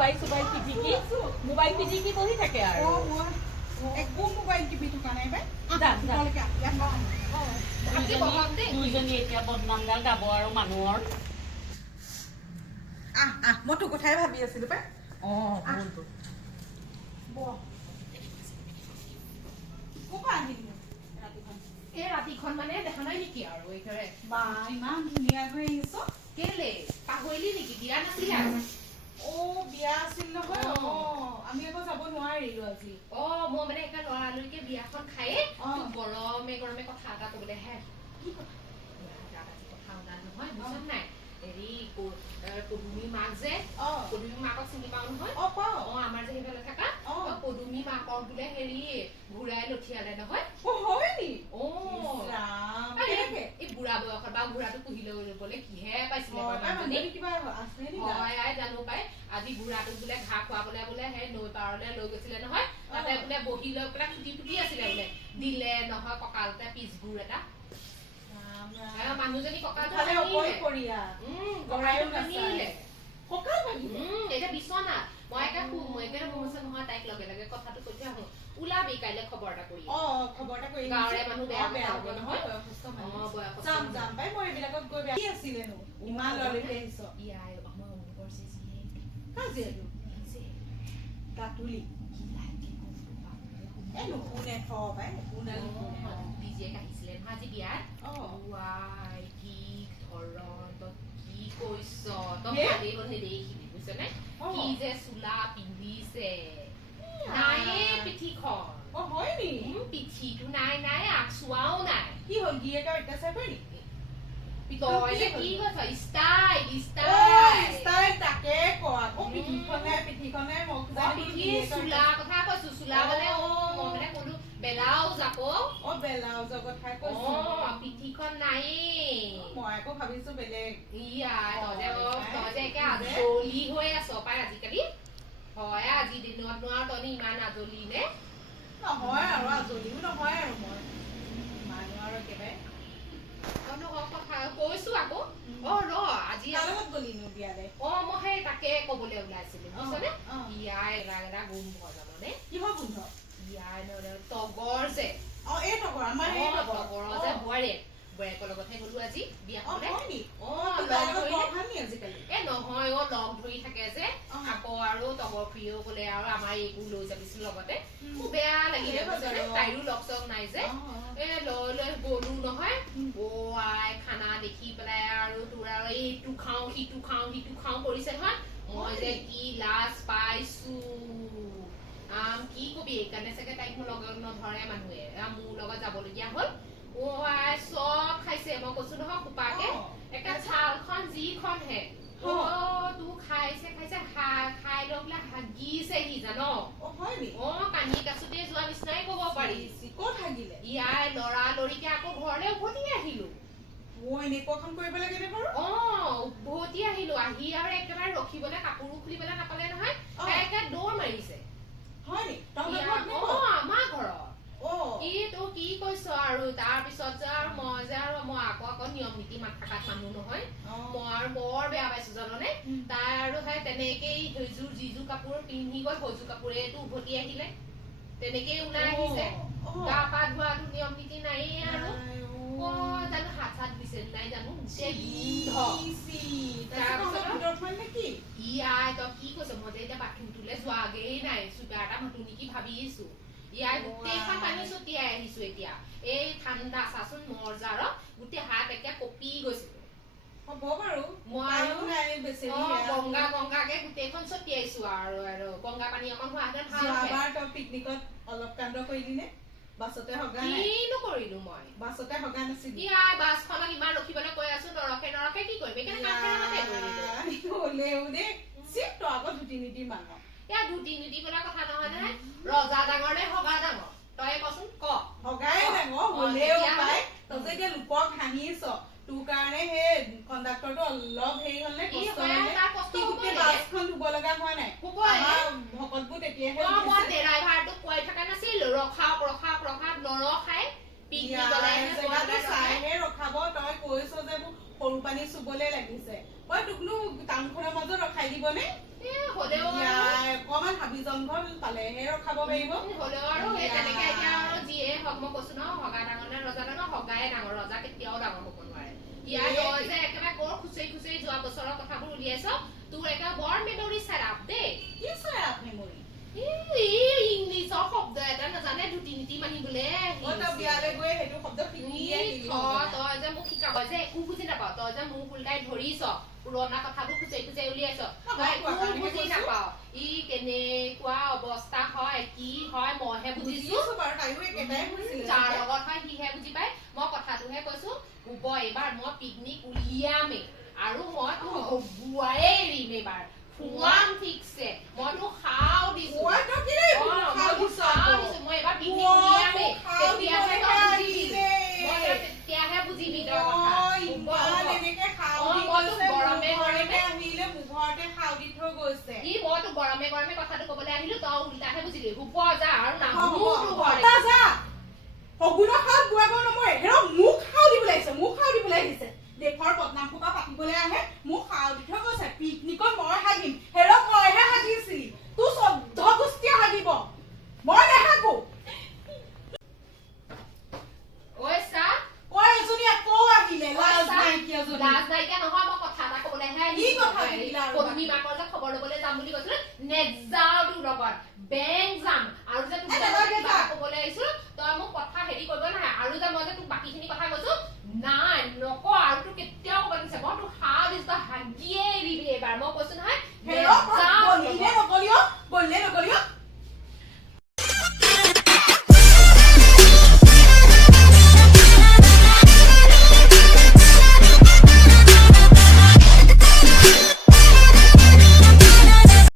mobile পিটিকি বহি থাকে আৰু একো মোবাইল টিপি থকা নাই বাই দুইজনী এতিয়া বদনাম গাল গাব আৰু মানুহৰ মই তোৰ কথাই ভাবি আছিলো পাই ৰাতিখন মানে দেখা নাই নেকি আৰু ইমান ধুনীয়াকৈ আহিছ কেলে পাহৰিলি নেকি বিয়া নাছিলে বিয়া আছিল নহয় আমি আকৌ যাব নোৱাৰিলো আজি মই মানে একে লৰালৰিকে বিয়াখন খায়ে গৰমে গৰমে কথা এটা কবলৈ হে কি কথা ওলাল নহয় বুজিছ নাই হেৰি পদুমী মাক যে পদুমী মাকক চিনি পাও নহয় আমাৰ যে সেইফালে থকা পদুমী মাকক বোলে হেৰি ঘূৰাই লঠিয়ালে নহয় এই বুঢ়া বয়সত বা বুঢ়াটো পুহি লবলৈ কিহে পাইছিলে জানো পাই আজি বুঢ়াটোক বোলে ঘাঁহ খুৱাবলে বোলে সেই নৈ পাৰলৈ লৈ গৈছিলে নহয় তাতে বোলে বহি লৈ পেলাই ফুটি ফুটি আছিলে বোলে দিলে নহয় কঁকালতে পিছবোৰ এটা মানুহজনী কঁকালটো এতিয়া বিচনা মই একে নহয় তাইক লগে লগে কথাটো কৈ থৈ আহো ওলাবি কাইলে খবৰ এটা কৰি গাঁৱৰে মানুহ বেয়া হ'ব নহয় যাম পাই মই এইবিলাকত গৈ বেয়া কি আছিলেনো ইমান লৰালৰিকে আহিছ কাতুলি নুশুনে পাই নুশুনে বিজিয়েক আহিছিলে নহয় আজি বিয়াত কি ধৰণ তই কি কৈছ তই ভালেই হ'ল নেদেখিবি বুজিছনে কি যে চোলা পিন্ধিছে নাইয়ে পিঠিখন হয় নি পিঠিটো নাই নাই আগচোৱাও নাই কি হ'ল গিয়েকে অত্যাচাৰ কৰি নেকি তই যে কি কৈছ ষ্টাইল তাকে কোৱা পিঠিখনে পিঠি চোলা কথা কৈছো চোলা মানে মই মানে কলো বেলাউজ আকৌ বেলাউজৰ কথাই কৈছো পিঠিখন নাইয়ে মই আকৌ ভাবিছো বেলেগ তই যে একে আজলি হৈ আছ পাই আজিকালি হয় আজি দিনত নোৱাৰ তই ইমান আজলি নে নহয় আৰু আজলিও নহয় আৰু মই মানুহ আৰু একেবাৰে কৈছো আকৌ আজি গলিনো বিয়ালে মই সেই তাকে কবলৈ ওলাইছিলো বুজিছনে বিয়াৰ এৰা গোন্ধ জাননে কিহৰ গোন্ধ বিয়াৰ তগৰ যে এই তগৰ আমাৰ তগৰৰ যে বোৱাৰীয়েকৰ লগতহে গলো আজি বিয়া আজিকালি নহয় লগ ধৰি থাকে যে আকৌ আৰু তগৰ প্ৰিয় গলে আৰু আমাৰ এইবোৰ লৈ যাবিছিল লগতে খুব বেয়া লাগিলে তাইৰো লগ চগ নাই যে লৈ গলো নহয় আই খানা দেখি পেলাই আৰু তোৰ আৰু এইটো খাওঁ সিটো খাওঁ কৰিছে নহয় মই যে কি লাজ পাইছো কি কবি এইকাৰণে চাগে তাইক মোৰ লগত নধৰে মানুহে মোৰ লগত যাবলগীয়া হল আই চব খাইছে মই কৈছো নহয় কোপাকে একে ছালখন যিখনহে তোৰ খাইছে খাই লৈ পেলাই হাগিছেহি জান কানি কাচোতে যোৱা নিচিনাই কব পাৰি ক'ত হাগিলে ইয়াৰ লৰালৰিকে আকৌ ঘৰলে উভতি আহিলো এনেকুৱাখন কৰিব লাগে নে বাৰু উভতি আহিলো আহি আৰু একেবাৰে ৰখিবলৈ কাপোৰো খুলিবলৈ নাপালে নহয় একে দৌৰ মাৰিছে আমাৰ ঘৰত কি কৈছ আৰু তাৰ পিছত যে আৰু মই আকৌ নিয়ম নীতি মাত থকাত মানুহ নহয় মই আৰু বৰ বেয়া পাইছো জাননে তাই আৰু তেনেকেই সেইযোৰ যিযোৰ কাপোৰ পিন্ধি গল সেইযোৰ কাপোৰেটো উভতি আহিলে তেনেকেই ওলাই আহিছে গা পা ধোৱাটো নিয়ম নীতি নাইয়ে আৰু জানো হাত চাত দিছে নাই জানো তই কি কৈছ মই যে এতিয়া বাথৰুমটোলৈ যোৱাগেই নাই চুগাৰ এটা মাতো নেকি ভাবিছো ইয়াৰ গোটেইখন পানী ছটিয়াই আহিছো এতিয়া এই ঠাণ্ডা চাচোন মৰজাৰত গোটেই হাত একে কঁপি গৈছিল গংগাকে গোটেইখন ছটিয়াইছো আৰু গংগা পানী অকণ হোৱাহেঁতেন পিকনিকত অলপ কাণ্ড কৰিলি নে বাছতে হগা কিনো কৰিলো মই বাছতে হগা নাছিল বাছখনক ইমান ৰখিবলৈ কৈ আছো নৰখে কি কৰিবি আকৌ ধুতি নিদি মানুহ ধুতি নিদি পেলাই কথা নহয় নহয় ৰজা ডাঙৰ নে হগা ডাঙৰ তই কচোন হগাই ডাঙৰ হলেও পাই তই যে এতিয়া লোকক হাঁহিছ তোৰ কাৰণে সেই কণ্ডাক্টৰটো অলপ হেৰি হল নে বাছখন ধুব লগা হোৱা নাই ভকতবোৰ তেতিয়াহে ড্ৰাইভাৰটোক কৈ থকা নাছিল ৰখাওক নৰখাই চাইহে ৰখাব তই কৈছ যে মোক সৰু পানী চুবলে লাগিছে তোকনো টাউনখনৰ মাজত ৰখাই দিবনে হাবিজন ঘৰ পালেহে ৰখাব পাৰিব হ'লেও আৰু এই তেনেকে এতিয়া আৰু যিয়ে হওক মই কৈছো ন হগা ডাঙৰ নে ৰজা ডাঙৰ হগাই ডাঙৰ ৰজা কেতিয়াও ডাঙৰ হ'ব নোৱাৰে ইয়াৰ তই যে একেবাৰে কৰ খুচৰি খুচৰি যোৱা বছৰৰ কথাবোৰ উলিয়াইছ তোৰ একেবাৰে বৰ মেমৰি চেৰাপ দেই কি চেৰাপ মেমৰি ইংলিছৰ শব্দ এটা নাজানে দুটি নীতি মানিবলে বিয়ালৈ গৈ সেইটো শব্দ তই যে মোক শিকাব যে একো বুজি নাপাও তই যে মোক উল্টাই ধৰিছ পুৰণা কথাবোৰ খুচৰি খুচৰি উলিয়াইছ তই একো বুজি নাপাও ই কেনেকুৱা অৱস্থা হয় কি হয় মইহে বুজিছো যাৰ লগত হয় সিহে বুজি পায় মই কথাটোহে কৈছো হ'ব এইবাৰ মই পিকনিক উলিয়ামেই আৰু মই হবুৱাই এৰিম এইবাৰ ফুৱাম ঠিকছে মই তোক খাও দিছো মই এবাৰ পিকনিক উলিয়ামেই তেতিয়াহে বুজিবি তই গৰমে গৰমে কথাটো কবলৈ আহিলো তই উল্টাহে বুজিলি হুব যা আৰু দেশৰ বদনাম সোপা পাতিবলৈ আহে মোক খাও দি থৈ গৈছে পিকনিকত মই হাগিম হেৰ মইহে হাগিছিলি তোৰ 14 গোষ্ঠীয়ে হাগিব মই নেহাগো লাজ নাইকিয়া নহয় মই কথা এটা কবলৈহে পদুমী মাকৰ যে খবৰ লবলৈ যাম বুলি কৈছিলো নেযাও তোৰ লগত বেংক যাম আৰু যে তোক কবলৈ আহিছো তই মোক কথা হেৰি কৰিব নাহে আৰু যে মই যে তোক বাকীখিনি কথা কৈছো নাই নক আৰু তোৰ কেতিয়াও কব নিছে মই তোক সাহ দিছো তই হাগিয়ে এৰিবি এইবাৰ মই কৈছো নহয়